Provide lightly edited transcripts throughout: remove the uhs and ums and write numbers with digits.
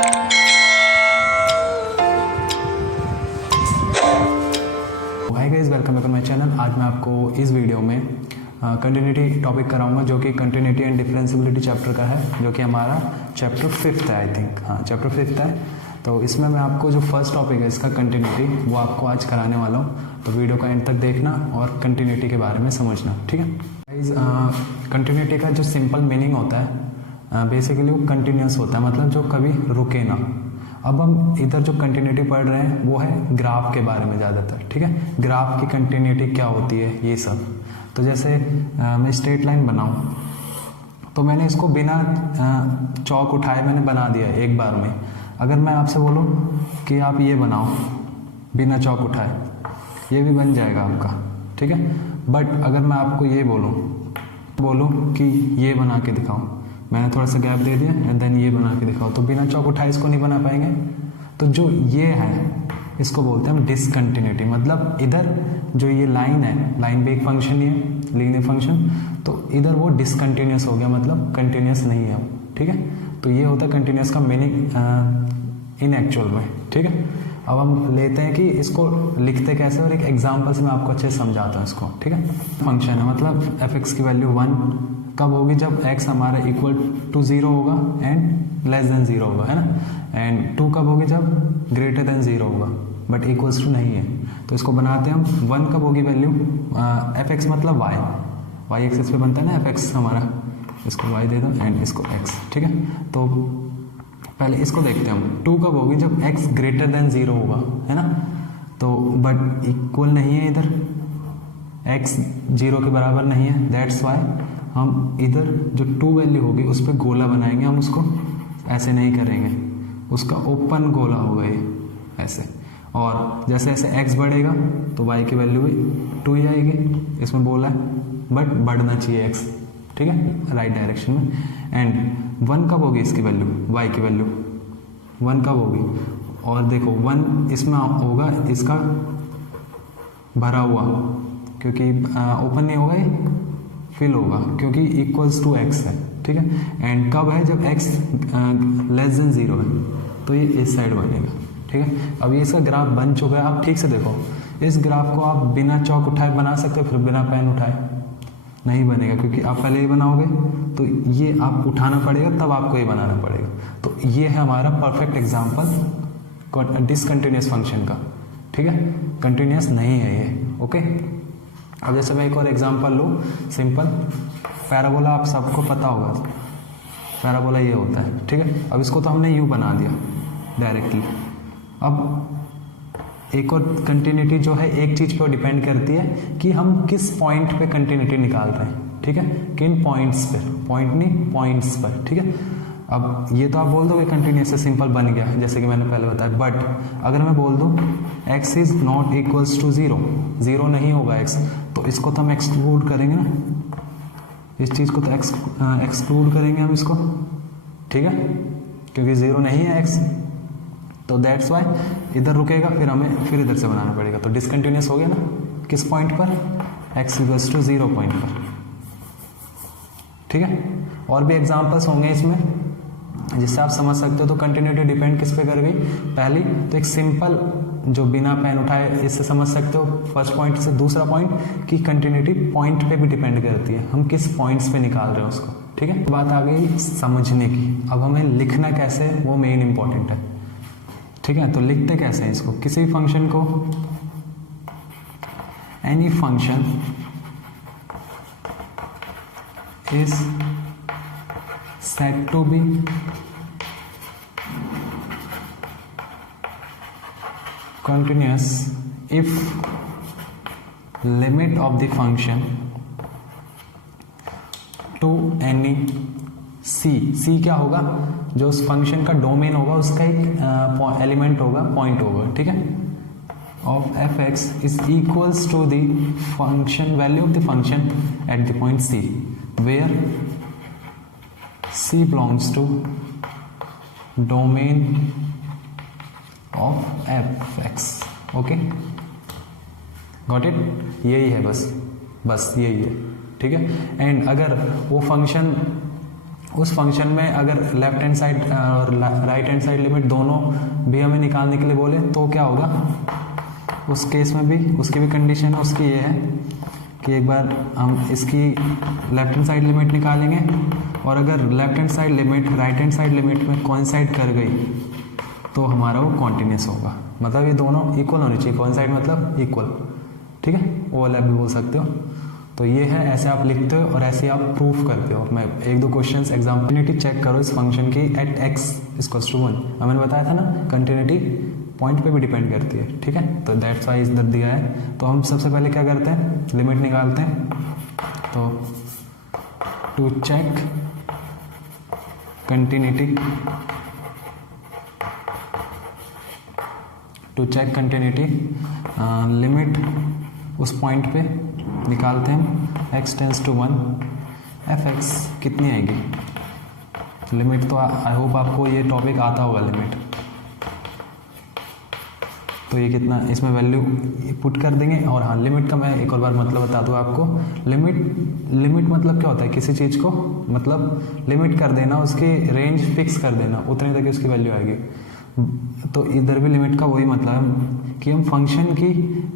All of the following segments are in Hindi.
Hi guys, welcome back to my channel. आज मैं आपको इस वीडियो में कंटिन्यूटी टॉपिक कराऊंगा, जो कि कंटिन्यूटी एंड डिफरेंशियबिलिटी चैप्टर का है, जो कि हमारा चैप्टर 5th है। आई थिंक चैप्टर 5th है। तो इसमें मैं आपको जो फर्स्ट टॉपिक है इसका कंटिन्यूटी, वो आपको आज कराने वाला हूँ। तो वीडियो का एंड तक देखना और कंटिन्यूटी के बारे में समझना, ठीक है गाइस। कंटिन्यूटी का जो सिंपल मीनिंग होता है, बेसिकली वो कंटिन्यूस होता है, मतलब जो कभी रुके ना। अब हम इधर जो कंटिन्यूटी पढ़ रहे हैं वो है ग्राफ के बारे में ज़्यादातर, ठीक है। ग्राफ की कंटिन्यूटी क्या होती है, ये सब। तो जैसे मैं स्ट्रेट लाइन बनाऊं, तो मैंने इसको बिना चौक उठाए मैंने बना दिया एक बार में। अगर मैं आपसे बोलूं कि आप ये बनाओ बिना चौक उठाए, ये भी बन जाएगा आपका, ठीक है। बट अगर मैं आपको ये बोलूं कि ये बना के दिखाऊं, मैंने थोड़ा सा गैप दे दिया एंड देन ये बना के दिखाओ, तो बिना चौक उठाए इसको नहीं बना पाएंगे। तो जो ये है इसको बोलते हैं हम डिसकंटिन्यूटी। मतलब इधर जो ये लाइन है, लाइन भी एक फंक्शन ही है, लीनियर फंक्शन, तो इधर वो डिसकंटिन्यूस हो गया, मतलब कंटिन्यूस नहीं है, ठीक है। तो ये होता है कंटिन्यूस का मीनिंग इन एक्चुअल में, ठीक है। अब हम लेते हैं कि इसको लिखते कैसे, और एक एग्जाम्पल से मैं आपको अच्छे से समझाता हूँ इसको, ठीक है। फंक्शन है, मतलब f(x) की वैल्यू 1 कब होगी, जब x हमारा इक्वल टू 0 होगा एंड लेस देन 0 होगा, है ना। एंड 2 कब होगी, जब ग्रेटर देन 0 होगा बट इक्वल्स टू नहीं है। तो इसको बनाते हैं हम। 1 कब होगी वैल्यू, f(x) मतलब y एक्सिस पे बनता है ना f(x) हमारा, इसको y दे दो एंड इसको x, ठीक है। तो पहले इसको देखते हैं हम। 2 कब होगी, जब x ग्रेटर देन 0 होगा, है ना। तो बट इक्वल नहीं है, इधर x 0 के बराबर नहीं है, दैट्स वाई हम इधर जो 2 वैल्यू होगी उस पर गोला बनाएंगे। हम उसको ऐसे नहीं करेंगे, उसका ओपन गोला होगा ये ऐसे। और जैसे जैसे x बढ़ेगा तो y की वैल्यू भी 2 ही आएगी। इसमें बोला है बट बढ़ना चाहिए x, ठीक है, राइट डायरेक्शन में। एंड 1 कब होगी इसकी वैल्यू, y की वैल्यू 1 कब होगी, और देखो 1 इसमें होगा इसका भरा हुआ, क्योंकि ओपन नहीं होगा, ये फिल होगा क्योंकि इक्वल्स टू x है, ठीक है। एंड कब है, जब x लेस देन 0 है, तो ये इस साइड बनेगा, ठीक है। अब ये इसका ग्राफ बन चुका है। आप ठीक से देखो, इस ग्राफ को आप बिना चौक उठाए बना सकते हो, फिर बिना पेन उठाए नहीं बनेगा, क्योंकि आप पहले ही बनाओगे तो ये आप उठाना पड़ेगा, तब आपको ये बनाना पड़ेगा। तो ये है हमारा परफेक्ट एग्जाम्पल डिसकंटिन्यूस फंक्शन का, ठीक है। कंटिन्यूस नहीं है ये, ओके। अब जैसे मैं एक और एग्जांपल लूँ, सिंपल पैराबोला, आप सबको पता होगा पैराबोला ये होता है, ठीक है। अब इसको तो हमने यूँ बना दिया डायरेक्टली। अब एक और कंटिन्यूटी जो है एक चीज़ पर डिपेंड करती है कि हम किस पॉइंट पे कंटिन्यूटी निकाल रहे हैं, ठीक है, किन पॉइंट्स पर, पॉइंट नहीं पॉइंट्स पर, ठीक है। अब ये तो आप बोल दोगे कंटिन्यूस से सिंपल बन गया, जैसे कि मैंने पहले बताया। बट अगर मैं बोल दूं x is not equals to 0, 0 नहीं होगा x, तो इसको तो हम एक्सक्लूड करेंगे ना, इस चीज़ को तो एक्सक्लूड करेंगे हम इसको, ठीक है, क्योंकि 0 नहीं है x। तो दैट्स वाई इधर रुकेगा, फिर हमें फिर इधर से बनाना पड़ेगा। तो डिसकंटिन्यूस हो गया ना, किस पॉइंट पर, x इक्वल्स टू 0 पॉइंट पर, ठीक है। और भी एग्जाम्पल्स होंगे इसमें जिससे आप समझ सकते हो। तो कंटिन्यूटी डिपेंड किस पे कर गई, पहली तो एक सिंपल जो बिना पेन उठाए, इससे समझ सकते हो फर्स्ट पॉइंट से। दूसरा पॉइंट कि कंटिन्यूटी पॉइंट पे भी डिपेंड करती है, हम किस पॉइंट्स पे निकाल रहे हैं उसको, ठीक है। बात आ गई समझने की। अब हमें लिखना कैसे है वो मेन इंपॉर्टेंट है, ठीक है। तो लिखते कैसे हैं इसको, किसी फंक्शन को, any function is said to be continuous if limit of the function to any c क्या होगा, जो उस फंक्शन का डोमेन होगा, उसका एक एलिमेंट होगा, पॉइंट होगा, ठीक है, of f(x) is equals to the function value of the function at the point c where c belongs to domain of f(x), okay, got it. यही है, बस यही है, ठीक है। एंड अगर वो फंक्शन उस फंक्शन में अगर लेफ्ट हैंड साइड और राइट हैंड साइड लिमिट दोनों भी हमें निकालने के लिए बोले तो क्या होगा उस केस में भी, उसकी भी कंडीशन है उसकी ये है कि एक बार हम इसकी लेफ्ट हैंड साइड लिमिट निकालेंगे और अगर left hand side limit right hand side limit में कोइंसाइड कर गई तो हमारा वो कॉन्टिन्यूस होगा। मतलब ये दोनों इक्वल होनी चाहिए, कोइंसाइड मतलब इक्वल, ठीक है, ओवरलैप भी बोल सकते हो। तो ये है, ऐसे आप लिखते हो और ऐसे आप प्रूफ करते हो। मैं एक दो क्वेश्चंस एग्जाम्पलिटी चेक करो इस फंक्शन की एट x = 1। मैंने बताया था ना कंटिन्यूटी पॉइंट पे भी डिपेंड करती है, ठीक है, तो दैट्स वाई इधर दिया है। तो हम सबसे पहले क्या करते हैं, लिमिट निकालते हैं। तो टू चेक कंटिन्यूटी, लिमिट उस पॉइंट पे निकालते हैं x टेंस टू 1 f(x) कितनी आएगी लिमिट। तो आई होप आपको ये टॉपिक आता होगा लिमिट। तो ये कितना, इसमें वैल्यू पुट कर देंगे। और हाँ, लिमिट का मैं एक और बार मतलब बता दूँ आपको। लिमिट मतलब क्या होता है, किसी चीज़ को मतलब लिमिट कर देना, उसकी रेंज फिक्स कर देना, उतने तक उसकी वैल्यू आएगी। तो इधर भी लिमिट का वही मतलब है कि हम फंक्शन की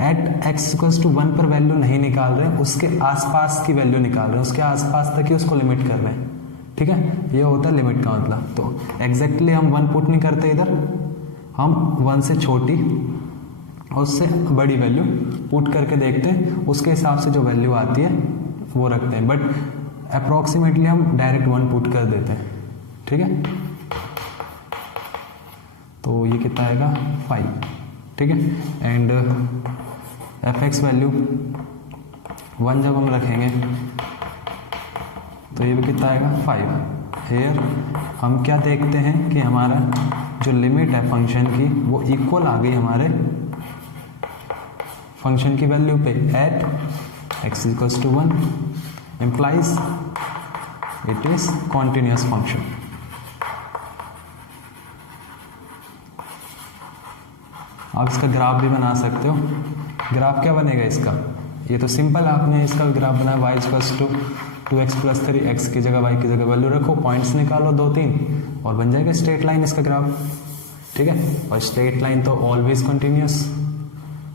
एट x = 1 पर वैल्यू नहीं निकाल रहे हैं, उसके आसपास की वैल्यू निकाल रहे हैं, उसके आसपास तक ही उसको लिमिट कर रहे हैं, ठीक है, ये होता है लिमिट का मतलब। तो एग्जैक्टली हम 1 पुट नहीं करते इधर, हम 1 से छोटी और उससे बड़ी वैल्यू पुट करके देखते हैं, उसके हिसाब से जो वैल्यू आती है वो रखते हैं। बट अप्रॉक्सीमेटली हम डायरेक्ट 1 पुट कर देते हैं, ठीक है। तो ये कितना आएगा 5, ठीक है। एंड f(x) वैल्यू 1 जब हम रखेंगे तो ये भी कितना आएगा 5। हेयर हम क्या देखते हैं कि हमारा जो लिमिट है फंक्शन की वो इक्वल आ गई हमारे फंक्शन की वैल्यू पे eight x = 1 implies it is continuous function। आप इसका ग्राफ भी बना सकते हो। ग्राफ क्या बनेगा इसका, ये तो सिंपल, आपने इसका ग्राफ बनाया y = 2x + 3, x की जगह y की जगह वैल्यू रखो, पॉइंट्स निकालो 2-3 और बन जाएगा स्ट्रेट लाइन इसका ग्राफ, ठीक है। और स्ट्रेट लाइन तो ऑलवेज कंटिन्यूस,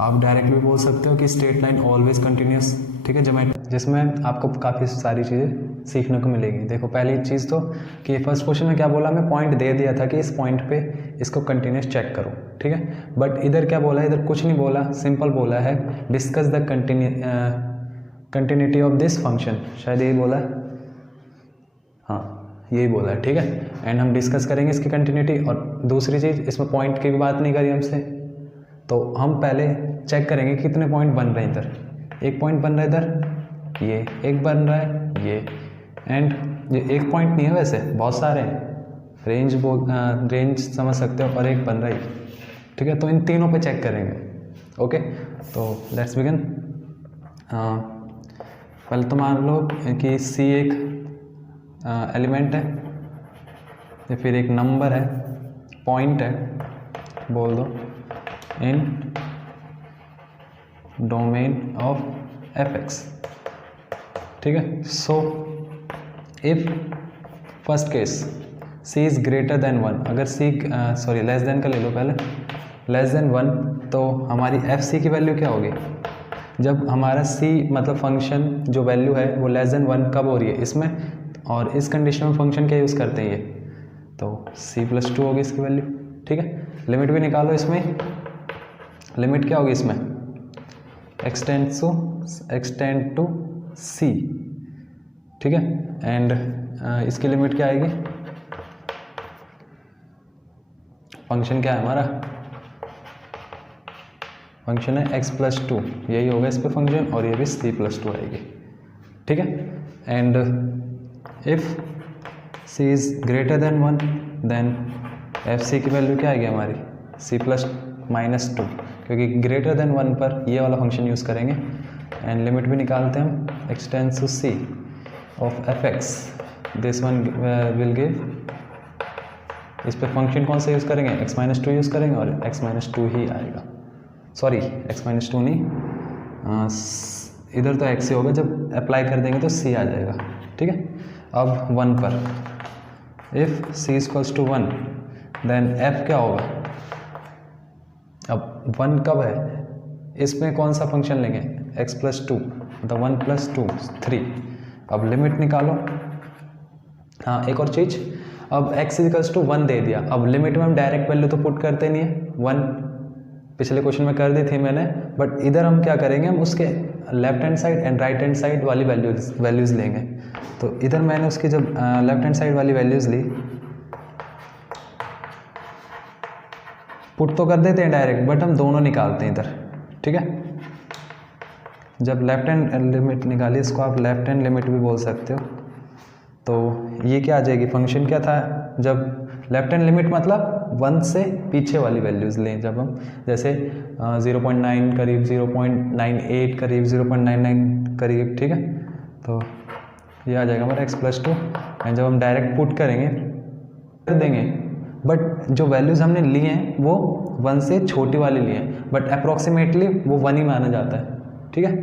आप डायरेक्ट भी बोल सकते हो कि स्ट्रेट लाइन ऑलवेज कंटिन्यूस, ठीक है, जिसमें आपको काफ़ी सारी चीज़ें सीखने को मिलेगी। देखो पहली चीज़ तो कि फर्स्ट क्वेश्चन में क्या बोला, मैं पॉइंट दे दिया था कि इस पॉइंट पे इसको कंटिन्यूस चेक करो, ठीक है। बट इधर क्या बोला, इधर कुछ नहीं बोला, सिंपल बोला है discuss the continuity of this function, शायद यही बोला है, हाँ यही बोला है, ठीक है। एंड हम डिस्कस करेंगे इसकी कंटिन्यूटी। और दूसरी चीज़, इसमें पॉइंट की भी बात नहीं करी हमसे, तो हम पहले चेक करेंगे कितने पॉइंट बन रहे हैं। इधर एक पॉइंट बन रहा है, इधर ये एक बन रहा है, ये एंड ये एक पॉइंट नहीं है, वैसे बहुत सारे हैं, रेंज समझ सकते हो, और एक बन रहा है, ठीक है। तो इन तीनों पे चेक करेंगे, ओके। तो लेट्स बिगिन। पहले तो मान लो कि C एक एलिमेंट है या फिर एक नंबर है, पॉइंट है, बोल दो इन डोमेन ऑफ f(x), ठीक है। So if first case c is greater than 1, अगर c लेस देन का ले लो पहले, लेस देन 1, तो हमारी fc की वैल्यू क्या होगी, जब हमारा c मतलब फंक्शन जो वैल्यू है वो लेस देन 1 कब हो रही है इसमें, और इस कंडीशन में फंक्शन क्या यूज़ करते हैं ये, तो c + 2 होगी इसकी वैल्यू, ठीक है। लिमिट भी निकालो इसमें, लिमिट क्या होगी इसमें, एक्सटेंड टू c, ठीक है। एंड इसकी लिमिट क्या आएगी, फंक्शन क्या है हमारा, फंक्शन है x + 2, यही होगा इस पे फंक्शन, और ये भी c + 2 आएगी, ठीक है। And if c is greater than 1 then fc की वैल्यू क्या आएगी हमारी, c + -2, क्योंकि ग्रेटर देन 1 पर ये वाला फंक्शन यूज़ करेंगे। एंड लिमिट भी निकालते हैं हम, x tends to c of f(x), this one will give, इस पे फंक्शन कौन सा यूज़ करेंगे, x - 2 यूज़ करेंगे, और x - 2 ही आएगा, सॉरी x - 2 नहीं, इधर तो x ही होगा, जब अप्लाई कर देंगे तो c आ जाएगा, ठीक है। अब 1 पर if c equals to 1 then f क्या होगा, अब 1 कब है, इसमें कौन सा फंक्शन लेंगे, x प्लस 2, मतलब 1 प्लस 2 3। अब लिमिट निकालो। हाँ एक और चीज़, अब x इक्वल्स टू 1 दे दिया, अब लिमिट में हम डायरेक्ट वैल्यू तो पुट करते नहीं है, 1 पिछले क्वेश्चन में कर दी थी मैंने, बट इधर हम क्या करेंगे, हम उसके left hand side and right hand side वाली वैल्यूज़ लेंगे। तो इधर मैंने उसकी जब लेफ्ट हैंड साइड वाली वैल्यूज़ ली, पुट तो कर देते हैं डायरेक्ट, बट हम दोनों निकालते हैं इधर, ठीक है। जब लेफ्ट हैंड लिमिट निकाली, इसको आप लेफ्ट हैंड लिमिट भी बोल सकते हो, तो ये क्या आ जाएगी, फंक्शन क्या था, जब लेफ्ट हैंड लिमिट मतलब 1 से पीछे वाली वैल्यूज़ लें, जब हम जैसे 0.9 करीब, 0.98 करीब, 0.99 करीब, ठीक है। तो ये आ जाएगा हमारा x प्लस 2, एंड जब हम डायरेक्ट पुट करेंगे कर देंगे, बट जो वैल्यूज़ हमने ली हैं वो 1 से छोटी वाली ली हैं, बट अप्रॉक्सीमेटली वो 1 ही माना जाता है, ठीक है।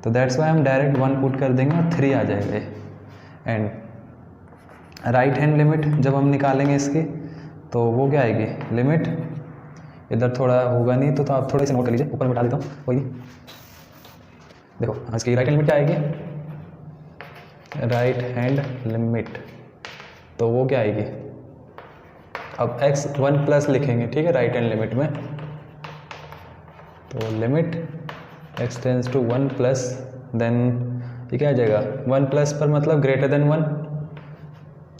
तो दैट्स वाई हम डायरेक्ट 1 पुट कर देंगे और 3 आ जाएगा ये। एंड राइट हैंड लिमिट जब हम निकालेंगे इसकी, तो वो क्या आएगी, लिमिट इधर थोड़ा होगा नहीं तो आप थोड़े से नोट कर लीजिए, ऊपर में बता देता हूँ, कोई नहीं। देखो इसकी राइट हैंड लिमिट क्या आएगी, राइट हैंड लिमिट, तो वो क्या आएगी, अब x 1 प्लस लिखेंगे, ठीक है, राइट हैंड लिमिट में, तो limit x tends to 1 plus, then ये क्या आ जाएगा, 1 प्लस पर मतलब ग्रेटर देन 1,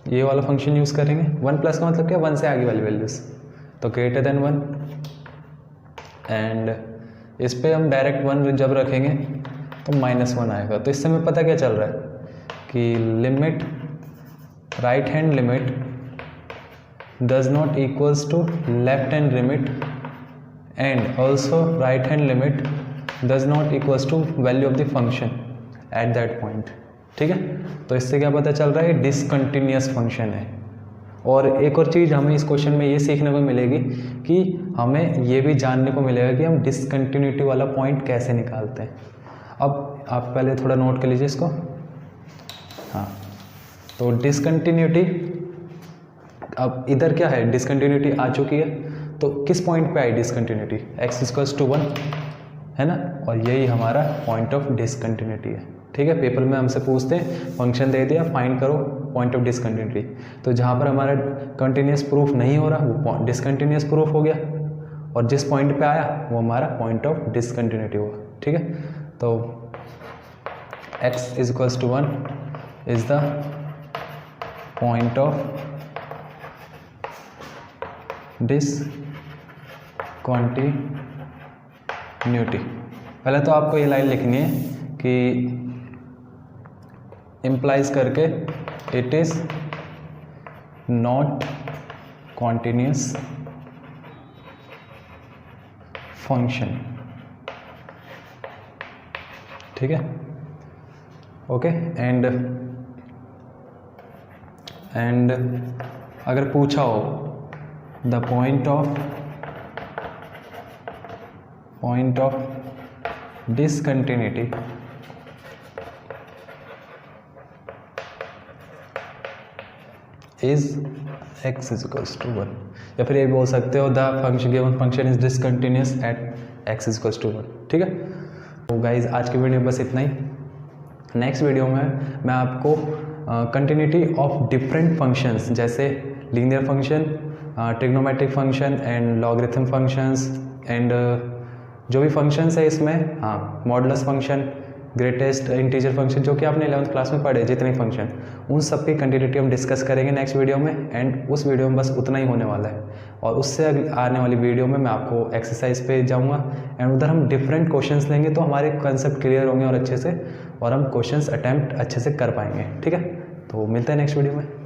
ये वाला फंक्शन यूज़ करेंगे। 1 प्लस का मतलब क्या, 1 से आगे वाली वैल्यूज़, तो ग्रेटर देन 1, एंड इस पर हम डायरेक्ट 1 जब रखेंगे तो -1 आएगा। तो इससे हमें पता क्या चल रहा है कि limit right hand limit does not equals to left hand limit and also right hand limit does not equals to value of the function at that point, ठीक है। तो इससे क्या पता चल रहा है, डिसकंटिन्यूअस फंक्शन है। और एक और चीज़ हमें इस क्वेश्चन में ये सीखने को मिलेगी कि हमें ये भी जानने को मिलेगा कि हम डिसकंटिन्यूटी वाला पॉइंट कैसे निकालते हैं। अब आप पहले थोड़ा नोट कर लीजिए इसको। हाँ, तो डिसकंटिन्यूटी, अब इधर क्या है, डिसकंटिन्यूटी आ चुकी है, तो किस पॉइंट पे आई डिसकंटिन्यूटी, x इक्वल्स टू 1 है ना, और यही हमारा पॉइंट ऑफ डिसकंटिन्यूटी है, ठीक है। पेपर में हमसे पूछते हैं, फंक्शन दे दिया, फाइंड करो पॉइंट ऑफ डिसकंटिन्यूटी, तो जहाँ पर हमारा कंटिन्यूस प्रूफ नहीं हो रहा वो डिसकंटिन्यूस प्रूफ हो गया, और जिस पॉइंट पे आया वो हमारा पॉइंट ऑफ डिसकंटिन्यूटी हुआ, ठीक है। तो x equals to 1 is the point of discontinuity. पहले तो आपको ये लाइन लिखनी है कि इम्प्लाइज करके it is not continuous function, ठीक है, ओके। एंड अगर पूछा हो the point of discontinuity is x equals to 1, या फिर ये बोल सकते हो the function given function is discontinuous at x equals to 1, ठीक है। तो गाइज आज की वीडियो बस इतना ही। नेक्स्ट वीडियो में मैं आपको कंटिन्यूटी ऑफ डिफरेंट फंक्शंस जैसे linear function, trigonometric function and logarithm functions and जो भी फंक्शंस है इसमें, हाँ, modulus function, greatest integer function, जो कि आपने 11th क्लास में पढ़े जितने फंक्शन, उन सब की कंटिन्यूटी हम डिस्कस करेंगे नेक्स्ट वीडियो में। एंड उस वीडियो में बस उतना ही होने वाला है, और उससे आने वाली वीडियो में मैं आपको एक्सरसाइज पे जाऊँगा एंड उधर हम डिफरेंट क्वेश्चंस लेंगे, तो हमारे कंसेप्ट क्लियर होंगे और अच्छे से, और हम क्वेश्चंस अटैम्प्ट अच्छे से कर पाएंगे, ठीक है। तो मिलते हैं नेक्स्ट वीडियो में।